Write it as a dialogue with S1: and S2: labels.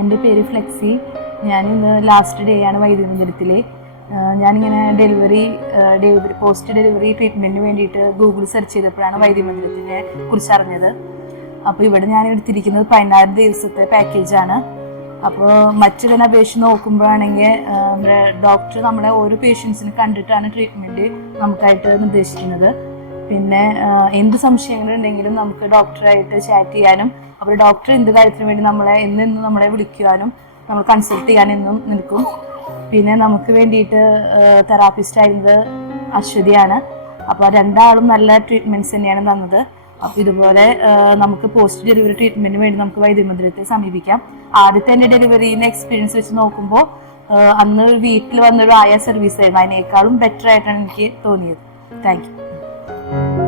S1: എന്റെ പേര് ഫ്ലെക്സി. ഞാൻ ഇന്ന് ലാസ്റ്റ് ഡേ ആണ് വൈദ്യുതിമന്ദിരത്തിൽ ഞാനിങ്ങനെ ഡെലിവറി ഡെലിവറി പോസ്റ്റ് ഡെലിവറി ട്രീറ്റ്മെന്റിന് വേണ്ടിയിട്ട് ഗൂഗിൾ സെർച്ച് ചെയ്തപ്പോഴാണ് വൈദ്യുതിമന്ദിരത്തിനെ കുറിച്ച് അറിഞ്ഞത്. അപ്പോൾ ഇവിടെ ഞാൻ എടുത്തിരിക്കുന്നത് പതിനാറ് ദിവസത്തെ പാക്കേജാണ് അപ്പോൾ മറ്റൊരു അപേക്ഷ നോക്കുമ്പോഴാണെങ്കിൽ നമ്മുടെ ഡോക്ടർ നമ്മളെ ഓരോ പേഷ്യൻസിന് കണ്ടിട്ടാണ് ട്രീറ്റ്മെന്റ് നമുക്കായിട്ട് നിർദ്ദേശിക്കുന്നത്. പിന്നെ എന്ത് സംശയങ്ങളുണ്ടെങ്കിലും നമുക്ക് ഡോക്ടറായിട്ട് ചാറ്റ് ചെയ്യാനും അപ്പോൾ ഡോക്ടർ എന്ത് കാര്യത്തിന് വേണ്ടി നമ്മളെ എന്നെന്നും നമ്മളെ വിളിക്കുവാനും നമ്മൾ കൺസൾട്ട് ചെയ്യാനെന്നും നിൽക്കും. പിന്നെ നമുക്ക് വേണ്ടിയിട്ട് തെറാപ്പിസ്റ്റ് ആയിരുന്നത് അശ്വതിയാണ്. അപ്പോൾ രണ്ടാളും നല്ല ട്രീറ്റ്മെന്റ്സ് തന്നെയാണ് തന്നത്. അപ്പോൾ ഇതുപോലെ നമുക്ക് പോസ്റ്റ് ഡെലിവറി ട്രീറ്റ്മെന്റിന് വേണ്ടി നമുക്ക് വൈദ്യമന്ദിരത്തെ സമീപിക്കാം. ആദ്യത്തെ എന്റെ ഡെലിവറിന്റെ എക്സ്പീരിയൻസ് വെച്ച് നോക്കുമ്പോൾ അന്ന് വീട്ടിൽ വന്നൊരു ആയ സർവീസ് ആയിരുന്നു. അതിനേക്കാളും ബെറ്റർ ആയിട്ടാണ് എനിക്ക് തോന്നിയത്. Thank Thank you.